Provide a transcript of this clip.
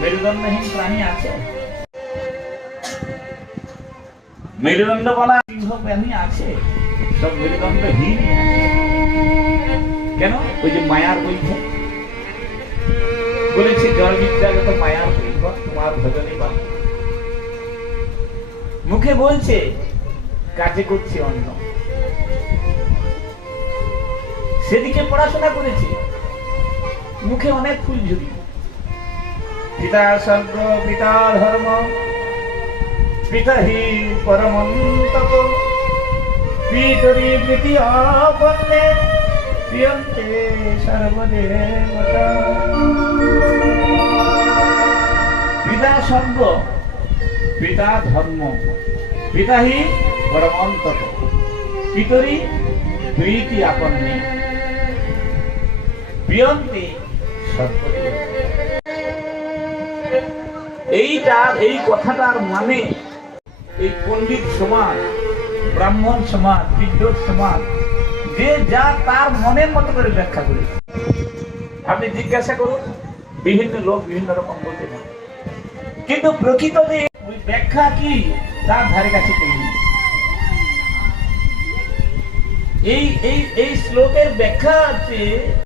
মেরুদণ্ডহীন প্রাণী আছে? মেরুদণ্ড বলা সিংহ প্রাণী আছে? সব মেরুদণ্ডহীন আছে। কেন? ওই যে মায়ার বৈধ বলেছে, জড় বিদ্যাগত মায়ার বৈধ তোমার ভজনে বা। মুখে বলছে, কাজে করছে অন্য। সেদিকে পড়াশোনা করেছে, মুখে অনেক ফুলঝুরি। পিতা স্বর্গ, পিতা ধর্ম, পিতা হি পরমন্তপ, পিতরি প্রীতি আপন্নে প্রিয়ন্তে সর্বদেবতা। পিতা স্বর্গ, পিতা ধর্ম, পিতা হি পরমন্তপ, পিতরি প্রীতি আপন্নে প্রিয়ন্তে সর্বদেবতা। এই কথাটার মানে এই পণ্ডিত সমাজ, ব্রাহ্মণ সমাজ, বিদ্বৎ সমাজ যে যা তার মনের মতো করে ব্যাখ্যা করেছে। আপনি জিজ্ঞাসা করুন, বিভিন্ন লোক বিভিন্ন রকম বলতে পারে, কিন্তু প্রকৃত যে ব্যাখ্যা কি তার ধারে কাছে কেউ নেই। এই শ্লোকের ব্যাখ্যা আছে